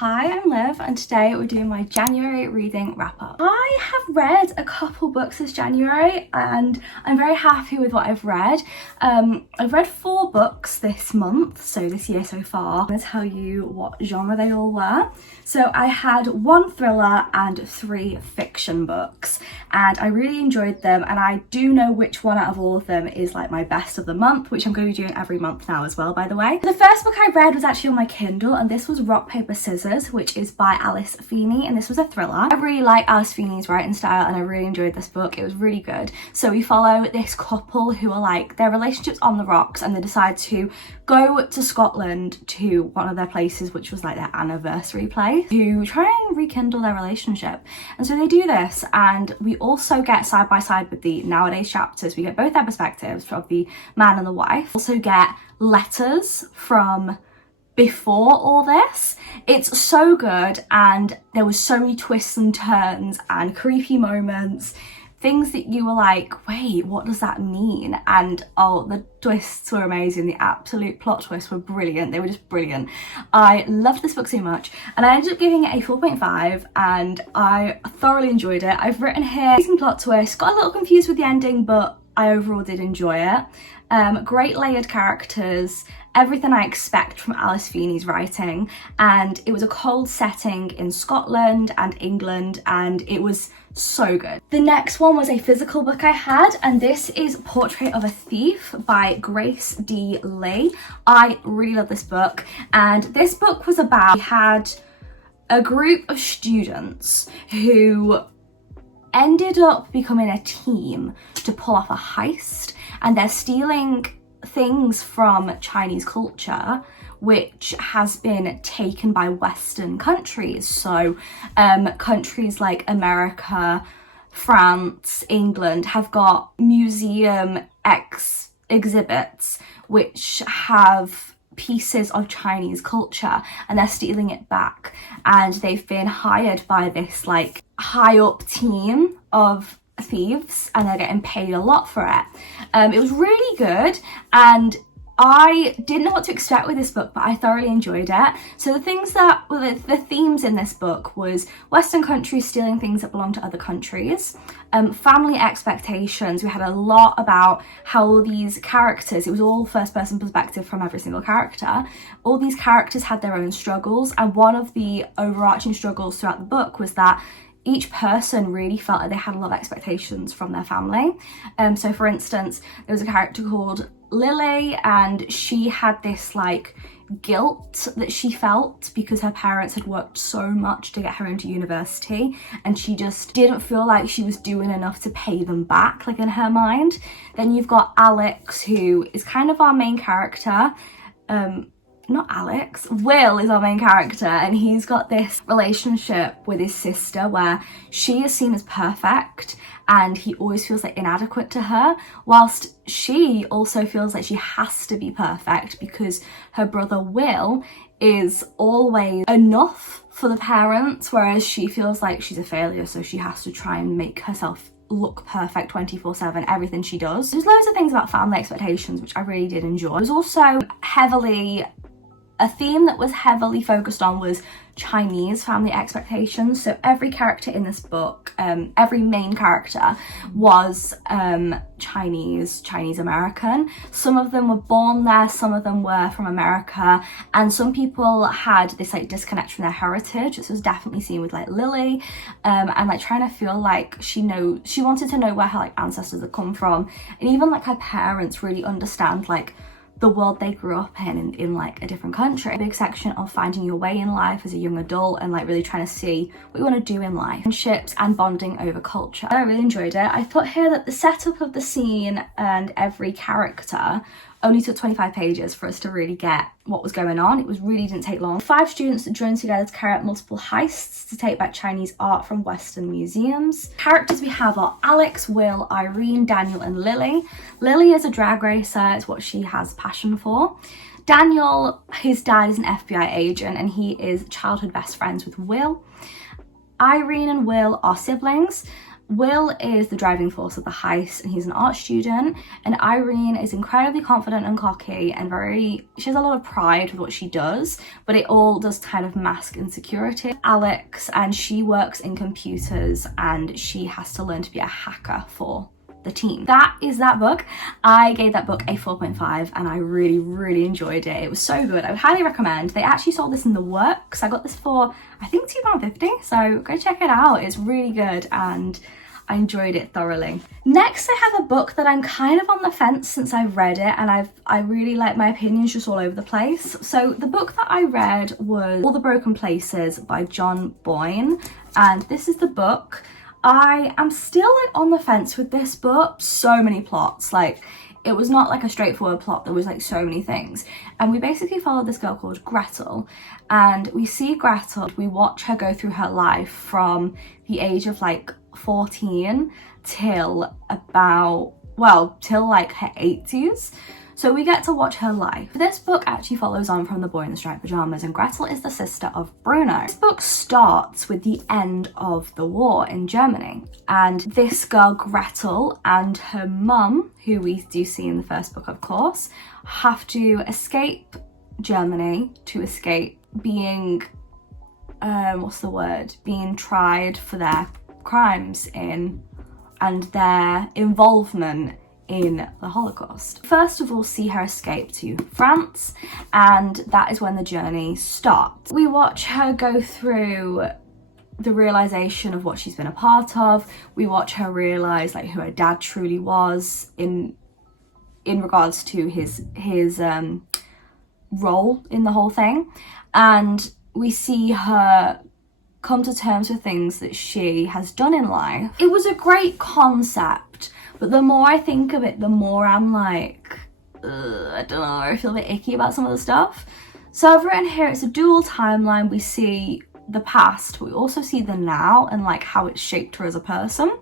Hi, I'm Liv, and today we're doing my January reading wrap-up. I have read a couple books this January and I'm very happy with what I've read. I've read 4 books this month, so this year so far. I'm going to tell you what genre they all were. So I had 1 thriller and 3 fiction books, and I really enjoyed them, and I do know which one out of all of them is like my best of the month, which I'm going to be doing every month now as well, by the way. The first book I read was actually on my Kindle, and this was Rock, Paper, Scissors, which is by Alice Feeney, and this was a thriller. I really like Alice Feeney's writing style and I really enjoyed this book. It was really good. So we follow this couple who are like, their relationship's on the rocks, and they decide to go to Scotland to one of their places, which was like their anniversary place, to try and rekindle their relationship. And so they do this, and we also get side by side with the nowadays chapters, we get both their perspectives of the man and the wife. Also get letters from before all this. It's so good, and there was so many twists and turns and creepy moments, things that you were like, wait, what does that mean? And oh, the twists were amazing. The absolute plot twists were brilliant. They were just brilliant. I loved this book so much, and I ended up giving it a 4.5, and I thoroughly enjoyed it. I've written here, amazing plot twist, got a little confused with the ending, but I overall did enjoy it. Great layered characters, everything I expect from Alice Feeney's writing, and it was a cold setting in Scotland and England, and it was so good. The next one was a physical book I had, and this is Portrait of a Thief by Grace D. Lee. I really love this book, and this book was about, we had a group of students who ended up becoming a team to pull off a heist, and they're stealing things from Chinese culture which has been taken by Western countries. So countries like America, France, England have got museum exhibits which have pieces of Chinese culture, and they're stealing it back, and they've been hired by this like high up team of thieves, and they're getting paid a lot for it. It was really good, and I didn't know what to expect with this book, but I thoroughly enjoyed it. So the things that were the themes in this book was Western countries stealing things that belong to other countries, family expectations. We had a lot about how all these characters, it was all first person perspective from every single character. All these characters had their own struggles, and one of the overarching struggles throughout the book was that each person really felt like they had a lot of expectations from their family. So for instance, there was a character called Lily, and she had this like guilt that she felt because her parents had worked so much to get her into university, and she just didn't feel like she was doing enough to pay them back, like in her mind. Then you've got Alex, who is kind of our main character. Not Alex, Will is our main character, and he's got this relationship with his sister where she is seen as perfect and he always feels like inadequate to her, whilst she also feels like she has to be perfect because her brother Will is always enough for the parents, whereas she feels like she's a failure, so she has to try and make herself look perfect 24/7, everything she does. There's loads of things about family expectations which I really did enjoy. It was also a theme that was heavily focused on was Chinese family expectations. So every character in this book, every main character was Chinese American. Some of them were born there, some of them were from America, and some people had this like disconnect from their heritage. This was definitely seen with like Lily, and like trying to feel like she wanted to know where her like ancestors had come from, and even like her parents really understand like the world they grew up in like a different country. A big section of finding your way in life as a young adult and like really trying to see what you want to do in life. Friendships and bonding over culture. I really enjoyed it. I thought here that the setup of the scene and every character only took 25 pages for us to really get what was going on. It really didn't take long. 5 students that joined together to carry out multiple heists to take back Chinese art from Western museums. Characters we have are Alex, Will, Irene, Daniel, and Lily. Lily is a drag racer, it's what she has passion for. Daniel, his dad is an FBI agent, and he is childhood best friends with Will. Irene and Will are siblings. Will is the driving force of the heist, and he's an art student, and Irene is incredibly confident and cocky and she has a lot of pride with what she does, but it all does kind of mask insecurity. Alex, and she works in computers and she has to learn to be a hacker for the team. That is that book. I gave that book a 4.5 and I really enjoyed it. It was so good. I would highly recommend. They actually sold this in the works. I got this for I think £2.50, so go check it out. It's really good and I enjoyed it thoroughly. Next, I have a book that I'm kind of on the fence since I've read it, and I really like my opinions just all over the place. So the book that I read was All the Broken Places by John Boyne, and this is the book. I am still like on the fence with this book. So many plots, like it was not like a straightforward plot. There was like so many things, and we basically followed this girl called Gretel, and we see Gretel, we watch her go through her life from the age of like 14 till about, well, till like her 80s. So we get to watch her life. This book actually follows on from The Boy in the Striped Pajamas, and Gretel is the sister of Bruno. This book starts with the end of the war in Germany, and this girl Gretel and her mum, who we do see in the first book of course, have to escape Germany to escape being, being tried for their crimes and their involvement in the Holocaust. First of all, see her escape to France, and that is when the journey starts. We watch her go through the realization of what she's been a part of. We watch her realize like who her dad truly was in regards to his role in the whole thing, and we see her come to terms with things that she has done in life. It was a great concept, but the more I think of it, the more I'm like, I don't know, I feel a bit icky about some of the stuff. So I've written here, it's a dual timeline. We see the past, but we also see the now and like how it shaped her as a person.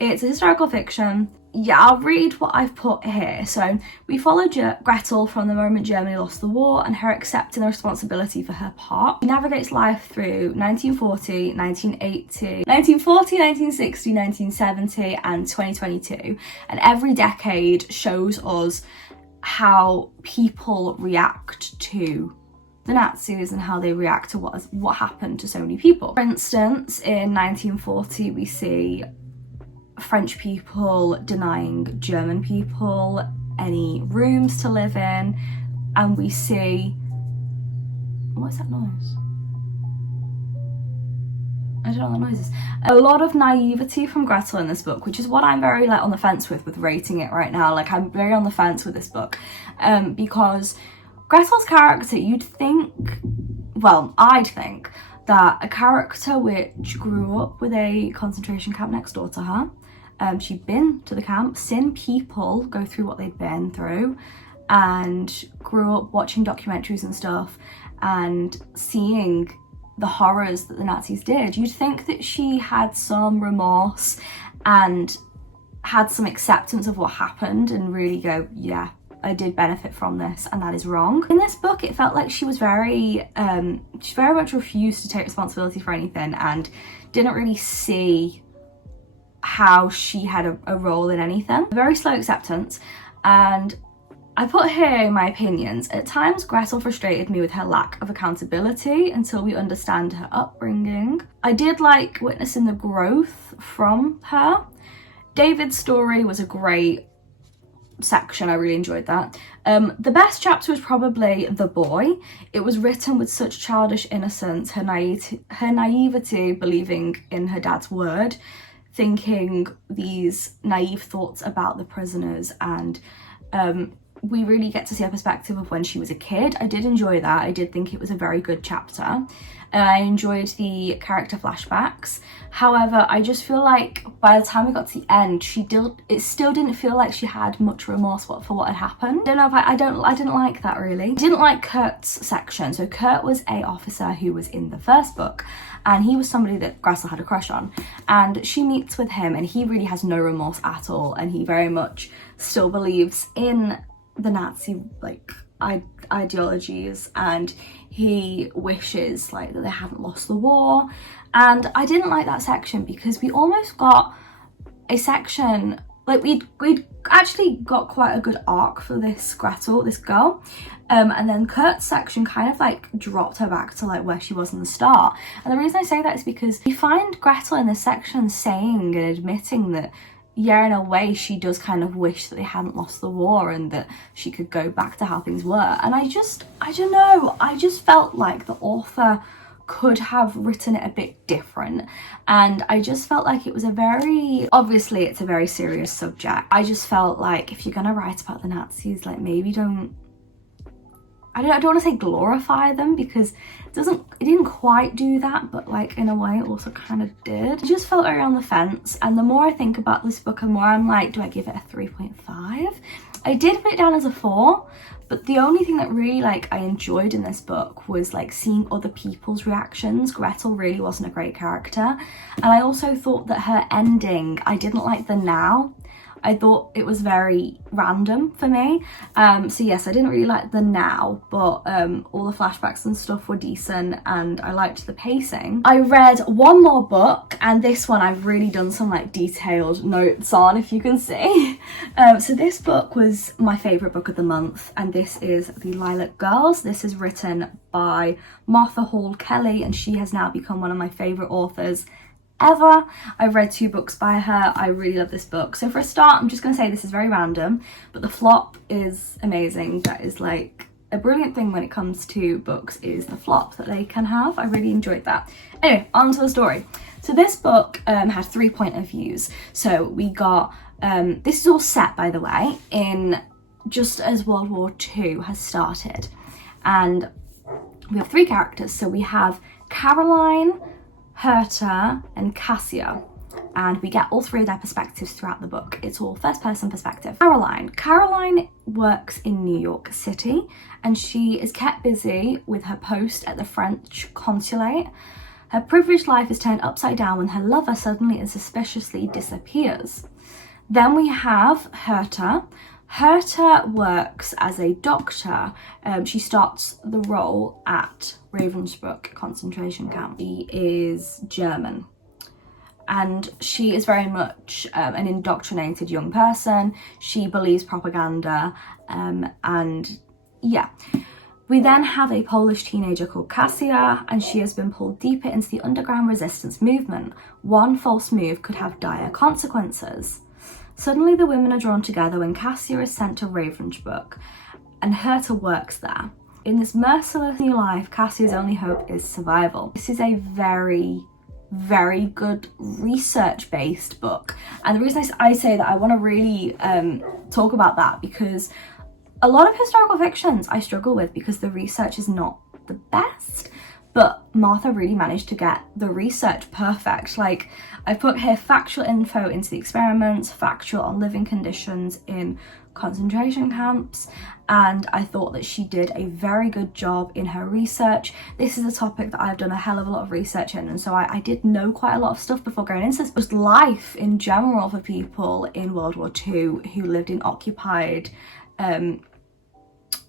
It's a historical fiction. Yeah, I'll read what I've put here. So we follow Gretel from the moment Germany lost the war and her accepting the responsibility for her part. She navigates life through 1940, 1980, 1940, 1960, 1970 and 2022. And every decade shows us how people react to the Nazis and how they react to what happened to so many people. For instance, in 1940 we see French people denying German people any rooms to live in, and we see, what's that noise? I don't know what that noise is. A lot of naivety from Gretel in this book, which is what I'm very like on the fence with rating it right now. Like I'm very on the fence with this book because Gretel's character, you'd think, well, I'd think that a character which grew up with a concentration camp next door to her, she'd been to the camp, seen people go through what they'd been through, and grew up watching documentaries and stuff and seeing the horrors that the Nazis did. You'd think that she had some remorse and had some acceptance of what happened and really go, yeah, I did benefit from this and that is wrong. In this book, it felt like she very much refused to take responsibility for anything and didn't really see how she had a role in anything. Very slow acceptance. And I put here my opinions. At times, Gretel frustrated me with her lack of accountability until we understand her upbringing. I did like witnessing the growth from her. David's story was a great section. I really enjoyed that. The best chapter was probably The Boy. It was written with such childish innocence, her naivety, believing in her dad's word, thinking these naive thoughts about the prisoners, and we really get to see her perspective of when she was a kid. I did enjoy that. I did think it was a very good chapter. I enjoyed the character flashbacks. However, I just feel like by the time we got to the end, it still didn't feel like she had much remorse for what had happened. I don't know if I didn't like that really. I didn't like Kurt's section. So Kurt was a officer who was in the first book, and he was somebody that Gretel had a crush on, and she meets with him and he really has no remorse at all, and he very much still believes in the Nazi like ideologies, and he wishes like that they hadn't lost the war. And I didn't like that section because we almost got a section, like we'd actually got quite a good arc for this Gretel, this girl, and then Kurt's section kind of like dropped her back to like where she was in the start. And the reason I say that is because we find Gretel in this section saying and admitting that, yeah, in a way she does kind of wish that they hadn't lost the war and that she could go back to how things were. And I don't know, I just felt like the author could have written it a bit different, and I just felt like it was obviously it's a very serious subject. I just felt like if you're gonna write about the Nazis, like maybe I don't want to say glorify them, because it didn't quite do that, but like in a way it also kind of did. I just felt very on the fence, and the more I think about this book, the more I'm like, do I give it a 3.5? I did put it down as a 4, but the only thing that really like I enjoyed in this book was like seeing other people's reactions. Gretel really wasn't a great character, and I also thought that her ending, I didn't like the now. I thought it was very random for me. So yes, I didn't really like the now, but all the flashbacks and stuff were decent, and I liked the pacing. I read one more book, and this one I've really done some like detailed notes on, if you can see. So this book was my favourite book of the month, and this is The Lilac Girls. This is written by Martha Hall Kelly, and she has now become one of my favourite authors ever. I've read 2 books by her. I really love this book. So for a start, I'm just going to say this is very random, but the flop is amazing. That is like a brilliant thing when it comes to books, is the flop that they can have. I really enjoyed that. Anyway, on to the story. So this book had 3 point of views. So we got, this is all set, by the way, in just as World War II has started. And we have 3 characters. So we have Caroline, Herta and Cassia, and we get all 3 of their perspectives throughout the book. It's all first person perspective. Caroline works in New York City, and she is kept busy with her post at the French consulate. Her privileged life is turned upside down when her lover suddenly and suspiciously disappears. Then we have Herta. Herta works as a doctor. She starts the role at Ravensbrück concentration camp. She is German, and she is very much an indoctrinated young person. She believes propaganda, and yeah. We then have a Polish teenager called Cassia, and she has been pulled deeper into the underground resistance movement. One false move could have dire consequences. Suddenly the women are drawn together when Cassia is sent to Ravensbrück, and Herta works there. In this merciless new life, Cassia's only hope is survival. This is a very, very good research-based book. And the reason I say that, I want to really talk about that, because a lot of historical fictions I struggle with because the research is not the best. But Martha really managed to get the research perfect. Like, I put here factual info into the experiments, factual on living conditions in concentration camps, and I thought that she did a very good job in her research. This is a topic that I've done a hell of a lot of research in, and so I did know quite a lot of stuff before going into this. Just life in general for people in World War II who lived in occupied,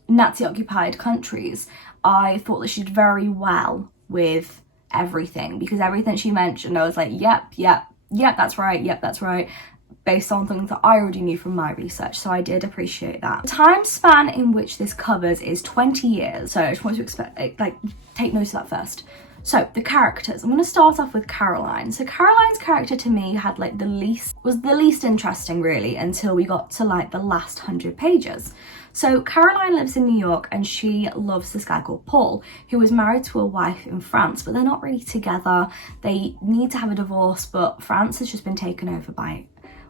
Nazi-occupied countries. I thought that she did very well with everything, because everything she mentioned, I was like, yep, that's right, based on things that I already knew from my research. So I did appreciate that. The time span in which this covers is 20 years. So I just want to take notice of that first. So the characters, I'm going to start off with Caroline. So Caroline's character to me had like the least interesting really, until we got to like the last 100 pages. So Caroline lives in New York, and she loves this guy called Paul, who is married to a wife in France, but they're not really together. They need to have a divorce, but France has just been taken over by,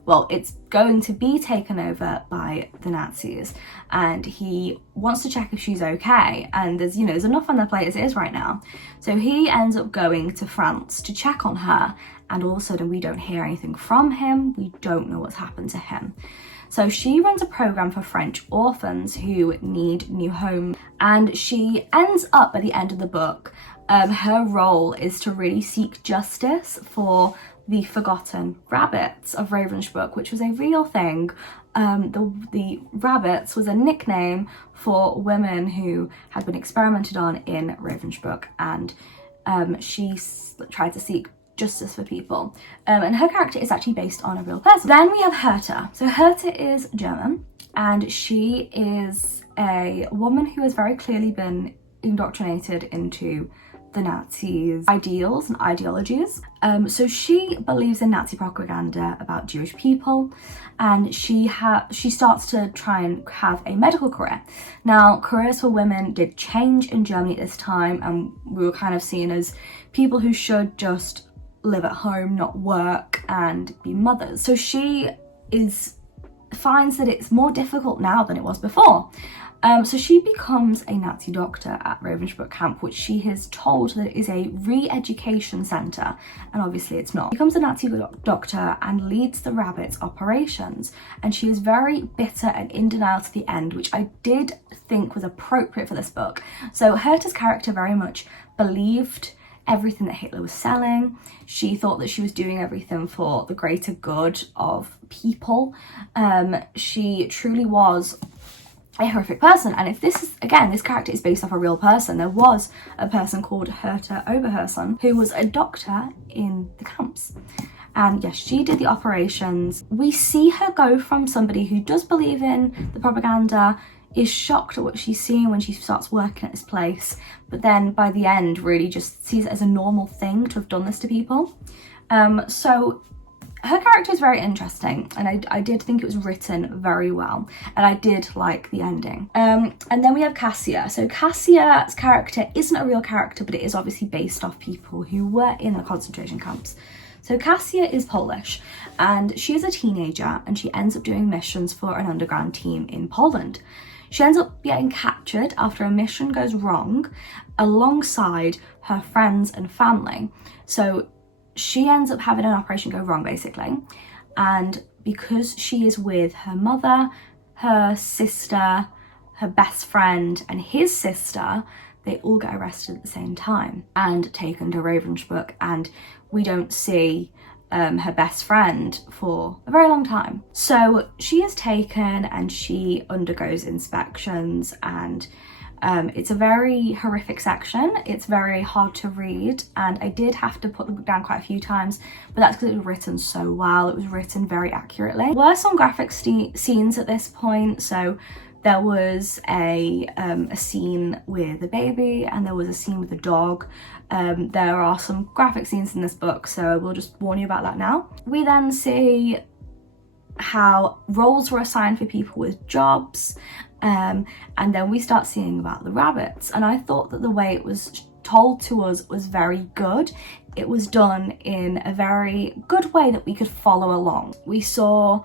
well, it's going to be taken over by the Nazis, and he wants to check if she's okay, and there's enough on their plate as it is right now. So he ends up going to France to check on her, and all of a sudden we don't hear anything from him. We don't know what's happened to him. So she runs a program for French orphans who need new homes, and she ends up at the end of the book, her role is to really seek justice for the forgotten rabbits of Ravensbrück, which was a real thing. the rabbits was a nickname for women who had been experimented on in Ravensbrück, and she tried to seek justice for people. And her character is actually based on a real person. Then we have Herta. So Herta is German, and she is a woman who has very clearly been indoctrinated into the Nazis' ideals and ideologies. So she believes in Nazi propaganda about Jewish people, and she starts to try and have a medical career. Now, careers for women did change in Germany at this time, and we were kind of seen as people who should just live at home, not work, and be mothers. So she finds that it's more difficult now than it was before. So she becomes a Nazi doctor at Ravensbrück camp, which she is told that is a re-education centre, and obviously it's not. She becomes a Nazi doctor and leads the rabbits operations, and she is very bitter and in denial to the end, which I did think was appropriate for this book. So Herta's character very much believed everything that Hitler was selling. She thought that she was doing everything for the greater good of people. She truly was a horrific person, and if this character is based off a real person, there was a person called Herta Oberhausen who was a doctor in the camps, and yes, she did the operations. We see her go from somebody who does believe in the propaganda, is shocked at what she's seeing when she starts working at this place, but then by the end really just sees it as a normal thing to have done this to people. So her character is very interesting, and I did think it was written very well, and I did like the ending. And then we have Cassia. So Cassia's character isn't a real character, but it is obviously based off people who were in the concentration camps. So Cassia is Polish, and she is a teenager, and she ends up doing missions for an underground team in Poland. She ends up getting captured after a mission goes wrong alongside her friends and family. So she ends up having an operation go wrong, basically. And because she is with her mother, her sister, her best friend, and his sister, they all get arrested at the same time and taken to Ravensbrück. And we don't see her best friend for a very long time. So she is taken and she undergoes inspections, and it's a very horrific section. It's very hard to read, and I did have to put the book down quite a few times, but that's because it was written so well. It was written very accurately. There were some graphic scenes at this point. So there was a scene with a baby, and there was a scene with a dog. There are some graphic scenes in this book, so we'll just warn you about that now. We then see how roles were assigned for people with jobs, and then we start seeing about the rabbits, and I thought that the way it was told to us was very good. It was done in a very good way that we could follow along. We saw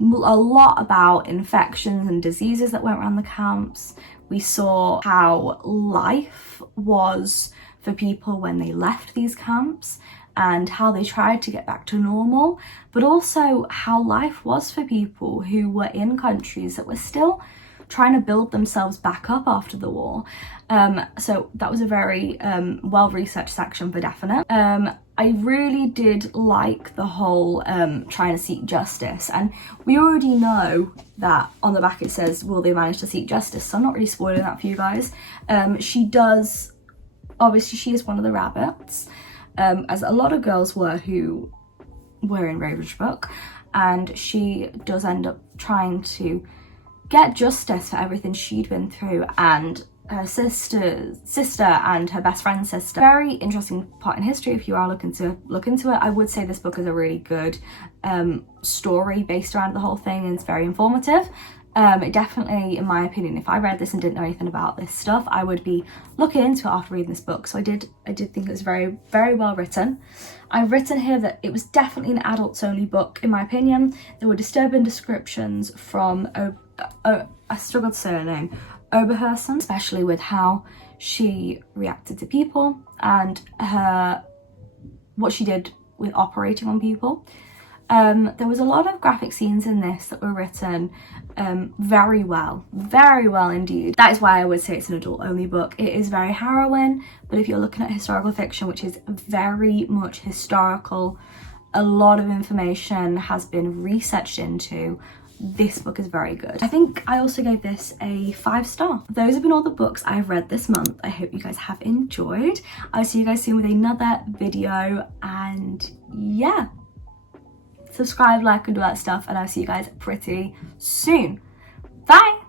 a lot about infections and diseases that went around the camps. We saw how life was for people when they left these camps, and how they tried to get back to normal, but also how life was for people who were in countries that were still trying to build themselves back up after the war. So that was a very well-researched section for definite. I really did like the whole trying to seek justice, and we already know that on the back it says, will they manage to seek justice? So I'm not really spoiling that for you guys. She does, obviously she is one of the rabbits, as a lot of girls were who were in Ravensbrück, and she does end up trying to get justice for everything she'd been through, and her sister and her best friend's sister. Very interesting part in history if you are looking to look into it. I would say this book is a really good story based around the whole thing, and it's very informative. It definitely, in my opinion, if I read this and didn't know anything about this stuff, I would be looking into it after reading this book. So I did think it was very, very well written. I've written here that it was definitely an adults only book, in my opinion. There were disturbing descriptions from, I struggled to say her name, Oberhausen, especially with how she reacted to people and what she did with operating on people. There was a lot of graphic scenes in this that were written very well indeed. That is why I would say it's an adult only book. It is very harrowing, but if you're looking at historical fiction, which is very much historical, a lot of information has been researched into, this book is very good. I think I also gave this a 5-star. Those have been all the books I've read this month. I hope you guys have enjoyed. I'll see you guys soon with another video, and yeah, subscribe, like, and do that stuff, and I'll see you guys pretty soon. Bye.